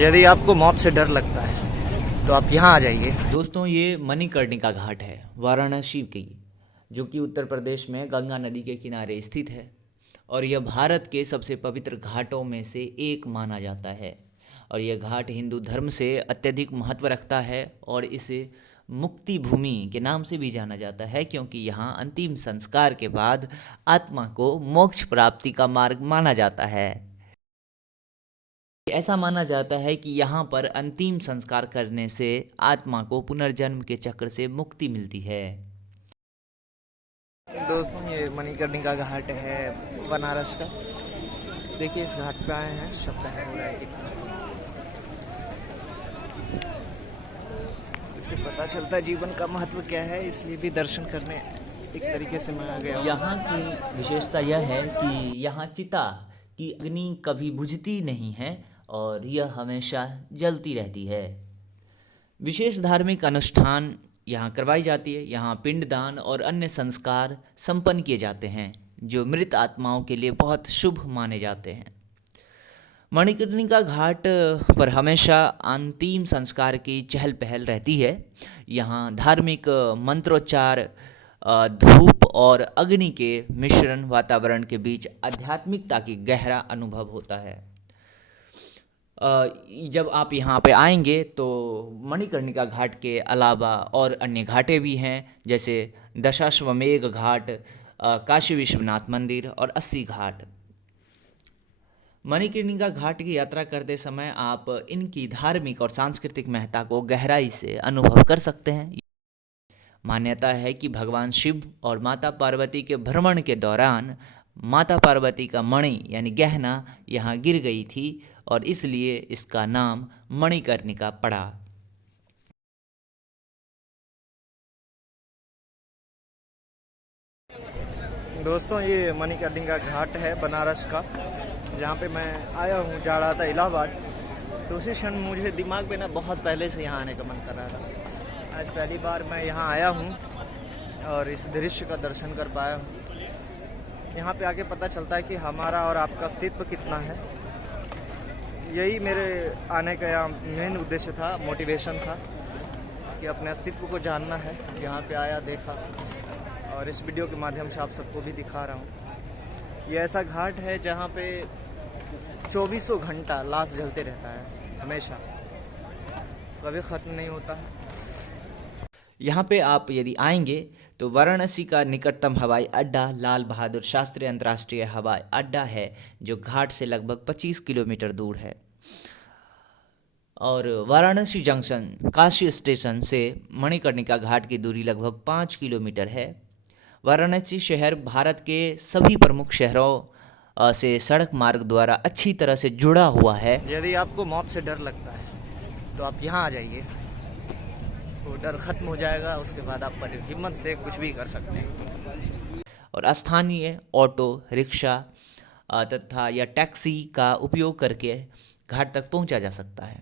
यदि आपको मौत से डर लगता है तो आप यहाँ आ जाइए। दोस्तों, ये मणिकर्णिका घाट है वाराणसी की, जो कि उत्तर प्रदेश में गंगा नदी के किनारे स्थित है और यह भारत के सबसे पवित्र घाटों में से एक माना जाता है। और यह घाट हिंदू धर्म से अत्यधिक महत्व रखता है और इसे मुक्ति भूमि के नाम से भी जाना जाता है, क्योंकि यहाँ अंतिम संस्कार के बाद आत्मा को मोक्ष प्राप्ति का मार्ग माना जाता है। ऐसा माना जाता है कि यहाँ पर अंतिम संस्कार करने से आत्मा को पुनर्जन्म के चक्र से मुक्ति मिलती है। दोस्तों, ये मणिकर्णिका घाट है बनारस का। देखिए, इस घाट पे आए हैं, सब है हो रहा है कितना। इससे पता चलता है जीवन का महत्व क्या है, इसलिए भी दर्शन करने एक तरीके से मैं आ गया हूँ। यहाँ की विशेषता यह है कि यहाँ चिता की अग्नि कभी बुझती नहीं है और यह हमेशा जलती रहती है। विशेष धार्मिक अनुष्ठान यहाँ करवाई जाती है। यहाँ पिंडदान और अन्य संस्कार संपन्न किए जाते हैं, जो मृत आत्माओं के लिए बहुत शुभ माने जाते हैं। मणिकर्णिका घाट पर हमेशा अंतिम संस्कार की चहल पहल रहती है। यहाँ धार्मिक मंत्रोच्चार, धूप और अग्नि के मिश्रण वातावरण के बीच आध्यात्मिकता की गहरा अनुभव होता है। जब आप यहाँ पे आएंगे तो मणिकर्णिका घाट के अलावा और अन्य घाटें भी हैं, जैसे दशाश्वमेध घाट, काशी विश्वनाथ मंदिर और 80 घाट। मणिकर्णिका घाट की यात्रा करते समय आप इनकी धार्मिक और सांस्कृतिक महत्ता को गहराई से अनुभव कर सकते हैं। मान्यता है कि भगवान शिव और माता पार्वती के भ्रमण के दौरान माता पार्वती का मणि यानी गहना यहाँ गिर गई थी और इसलिए इसका नाम मणिकर्णिका पड़ा। दोस्तों, ये मणिकर्णिका घाट है बनारस का, जहाँ पे मैं आया हूँ। जा रहा था इलाहाबाद, तो उसी क्षण मुझे दिमाग में ना बहुत पहले से यहाँ आने का मन कर रहा था। आज पहली बार मैं यहाँ आया हूँ और इस दृश्य का दर्शन कर पाया हूँ। यहाँ पे आके पता चलता है कि हमारा और आपका अस्तित्व कितना है। यही मेरे आने का यहाँ मेन उद्देश्य था, मोटिवेशन था कि अपने अस्तित्व को जानना है। यहाँ पे आया, देखा और इस वीडियो के माध्यम से आप सबको भी दिखा रहा हूँ। ये ऐसा घाट है जहाँ पे 2400 घंटा लाश जलते रहता है, हमेशा, कभी ख़त्म नहीं होता है। यहाँ पे आप यदि आएंगे तो वाराणसी का निकटतम हवाई अड्डा लाल बहादुर शास्त्री अंतर्राष्ट्रीय हवाई अड्डा है, जो घाट से लगभग 25 किलोमीटर दूर है। और वाराणसी जंक्शन काशी स्टेशन से मणिकर्णिका घाट की दूरी लगभग 5 किलोमीटर है। वाराणसी शहर भारत के सभी प्रमुख शहरों से सड़क मार्ग द्वारा अच्छी तरह से जुड़ा हुआ है। यदि आपको मौत से डर लगता है तो आप यहाँ आ जाइए, तो डर खत्म हो जाएगा। उसके बाद आप बड़ी हिम्मत से कुछ भी कर सकते हैं। और स्थानीय ऑटो रिक्शा तथा या टैक्सी का उपयोग करके घाट तक पहुंचा जा सकता है।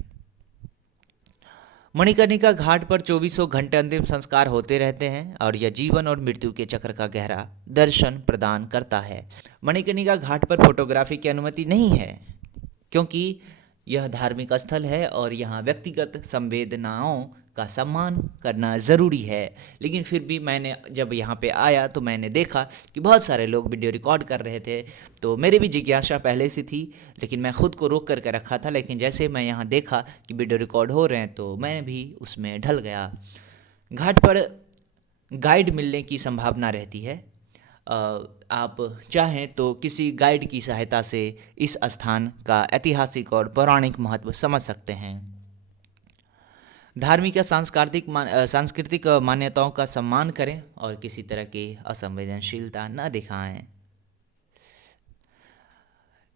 मणिकर्णिका घाट पर 2400 घंटे अंतिम संस्कार होते रहते हैं और यह जीवन और मृत्यु के चक्र का गहरा दर्शन प्रदान करता है। मणिकर्णिका घाट पर फोटोग्राफी की अनुमति नहीं है, क्योंकि यह धार्मिक स्थल है और यहाँ व्यक्तिगत संवेदनाओं का सम्मान करना ज़रूरी है। लेकिन फिर भी मैंने जब यहाँ पे आया तो मैंने देखा कि बहुत सारे लोग वीडियो रिकॉर्ड कर रहे थे, तो मेरी भी जिज्ञासा पहले से थी, लेकिन मैं ख़ुद को रोक करके रखा था। लेकिन जैसे मैं यहाँ देखा कि वीडियो रिकॉर्ड हो रहे हैं तो मैं भी उसमें ढल गया। घाट पर गाइड मिलने की संभावना रहती है। आप चाहें तो किसी गाइड की सहायता से इस स्थान का ऐतिहासिक और पौराणिक महत्व समझ सकते हैं। धार्मिक या सांस्कृतिक मान्यताओं का सम्मान करें और किसी तरह की असंवेदनशीलता न दिखाएं।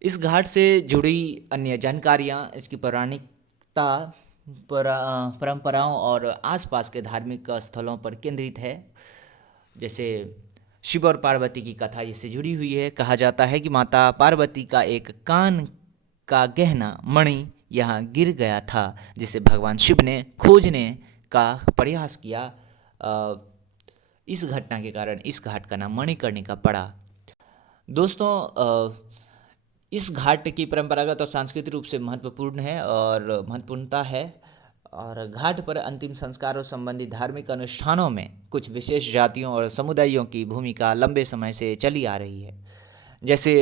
इस घाट से जुड़ी अन्य जानकारियाँ, इसकी पौराणिकता, परंपराओं और आसपास के धार्मिक स्थलों पर केंद्रित है। जैसे शिव और पार्वती की कथा इससे जुड़ी हुई है। कहा जाता है कि माता पार्वती का एक कान का गहना मणि यहाँ गिर गया था, जिसे भगवान शिव ने खोजने का प्रयास किया। इस घटना के कारण इस घाट का नाम मणिकर्णिका पड़ा। दोस्तों, इस घाट की परंपरागत और सांस्कृतिक रूप से महत्वपूर्ण है और महत्वपूर्णता है। और घाट पर अंतिम संस्कारों संबंधी धार्मिक अनुष्ठानों में कुछ विशेष जातियों और समुदायों की भूमिका लंबे समय से चली आ रही है। जैसे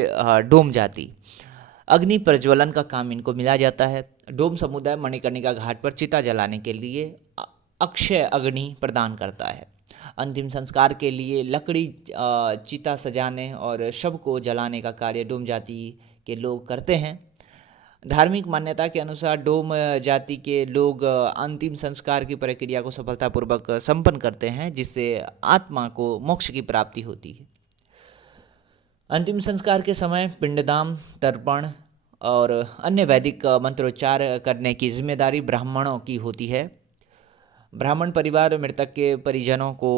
डोम जाति, अग्नि प्रज्वलन का काम इनको मिला जाता है। डोम समुदाय मणिकर्णिका घाट पर चिता जलाने के लिए अक्षय अग्नि प्रदान करता है। अंतिम संस्कार के लिए लकड़ी चिता सजाने और शव को जलाने का कार्य डोम जाति के लोग करते हैं। धार्मिक मान्यता के अनुसार डोम जाति के लोग अंतिम संस्कार की प्रक्रिया को सफलतापूर्वक संपन्न करते हैं, जिससे आत्मा को मोक्ष की प्राप्ति होती है। अंतिम संस्कार के समय पिंडदान, तर्पण और अन्य वैदिक मंत्रोच्चार करने की जिम्मेदारी ब्राह्मणों की होती है। ब्राह्मण परिवार मृतक के परिजनों को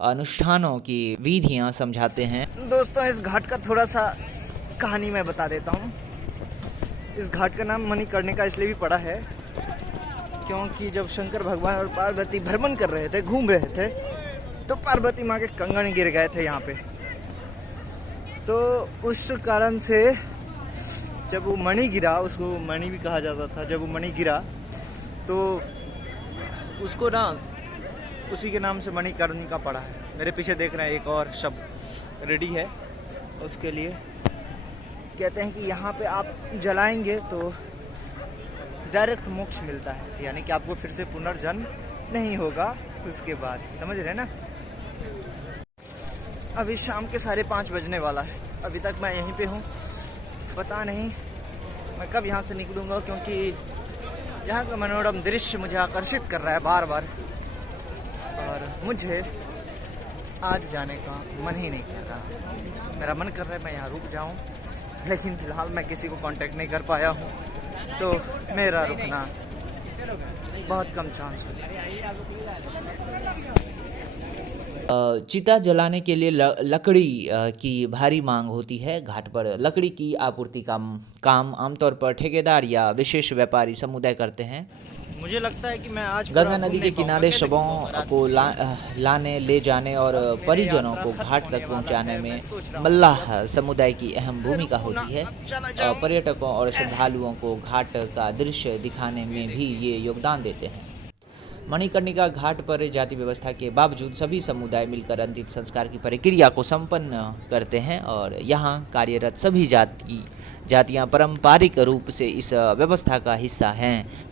अनुष्ठानों की विधियां समझाते हैं। दोस्तों, इस घाट का थोड़ा सा कहानी मैं बता देता हूँ। इस घाट का नाम मणिकर्णिका इसलिए भी पड़ा है क्योंकि जब शंकर भगवान और पार्वती भ्रमण कर रहे थे, घूम रहे थे, तो पार्वती माँ के कंगन गिर गए थे यहाँ पे। तो उस कारण से जब वो मणि गिरा, उसको मणि भी कहा जाता था, जब वो मणि गिरा तो उसको ना उसी के नाम से मणिकर्णिका पड़ा है। मेरे पीछे देख रहे हैं एक और शब्द रेडी है उसके लिए। कहते हैं कि यहाँ पे आप जलाएंगे तो डायरेक्ट मोक्ष मिलता है, यानी कि आपको फिर से पुनर्जन्म नहीं होगा उसके बाद। समझ रहे हैं ना? अभी शाम के 5:30 बजने वाला है, अभी तक मैं यहीं पे हूँ। पता नहीं मैं कब यहाँ से निकलूँगा, क्योंकि यहाँ का मनोरम दृश्य मुझे आकर्षित कर रहा है बार बार, और मुझे आज जाने का मन ही नहीं कर रहा। मेरा मन कर रहा है मैं यहाँ रुक जाऊँ, लेकिन फ़िलहाल मैं किसी को कांटेक्ट नहीं कर पाया हूँ, तो मेरा रुकना बहुत कम चांस है। चिता जलाने के लिए लकड़ी की भारी मांग होती है। घाट पर लकड़ी की आपूर्ति का काम आमतौर पर ठेकेदार या विशेष व्यापारी समुदाय करते हैं। मुझे लगता है कि मैं आज गंगा नदी के किनारे शवों को लाने, ले जाने और परिजनों को घाट तक पहुंचाने में मल्लाह समुदाय की अहम भूमिका होती है। पर्यटकों और श्रद्धालुओं को घाट का दृश्य दिखाने में भी ये योगदान देते हैं। मणिकर्णिका घाट पर जाति व्यवस्था के बावजूद सभी समुदाय मिलकर अंतिम संस्कार की प्रक्रिया को संपन्न करते हैं और यहाँ कार्यरत सभी जातियाँ पारंपरिक रूप से इस व्यवस्था का हिस्सा हैं।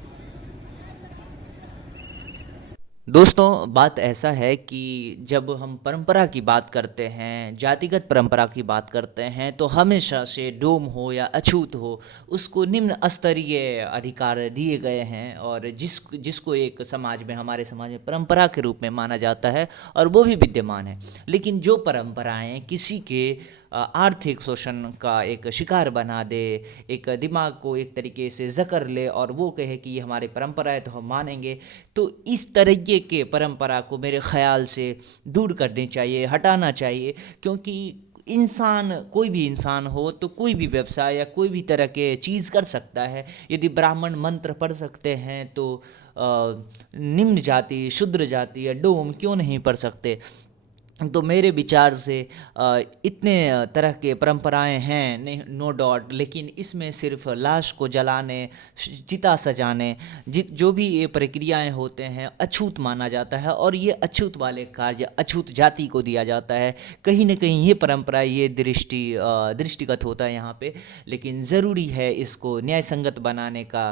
दोस्तों, बात ऐसा है कि जब हम परंपरा की बात करते हैं, जातिगत परंपरा की बात करते हैं, तो हमेशा से डोम हो या अछूत हो, उसको निम्न स्तरीय अधिकार दिए गए हैं और जिसको एक समाज में, हमारे समाज में परंपरा के रूप में माना जाता है और वो भी विद्यमान है। लेकिन जो परंपराएं किसी के आर्थिक शोषण का एक शिकार बना दे, एक दिमाग को एक तरीके से जकड़ ले और वो कहे कि ये हमारी परंपरा है तो हम मानेंगे, तो इस तरीके के परंपरा को मेरे ख्याल से दूर करनी चाहिए, हटाना चाहिए। क्योंकि इंसान, कोई भी इंसान हो तो कोई भी व्यवसाय या कोई भी तरह के चीज़ कर सकता है। यदि ब्राह्मण मंत्र पढ़ सकते हैं तो निम्न जाति, शूद्र जाति या डोम क्यों नहीं पढ़ सकते? तो मेरे विचार से इतने तरह के परंपराएं हैं, नो डाउट, लेकिन इसमें सिर्फ लाश को जलाने, चिता सजाने, जो भी ये प्रक्रियाएं होते हैं अछूत माना जाता है और ये अछूत वाले कार्य अछूत जाति को दिया जाता है। कहीं ना कहीं ये परंपरा, ये दृष्टिगत होता है यहाँ पे, लेकिन ज़रूरी है इसको न्याय संगत बनाने का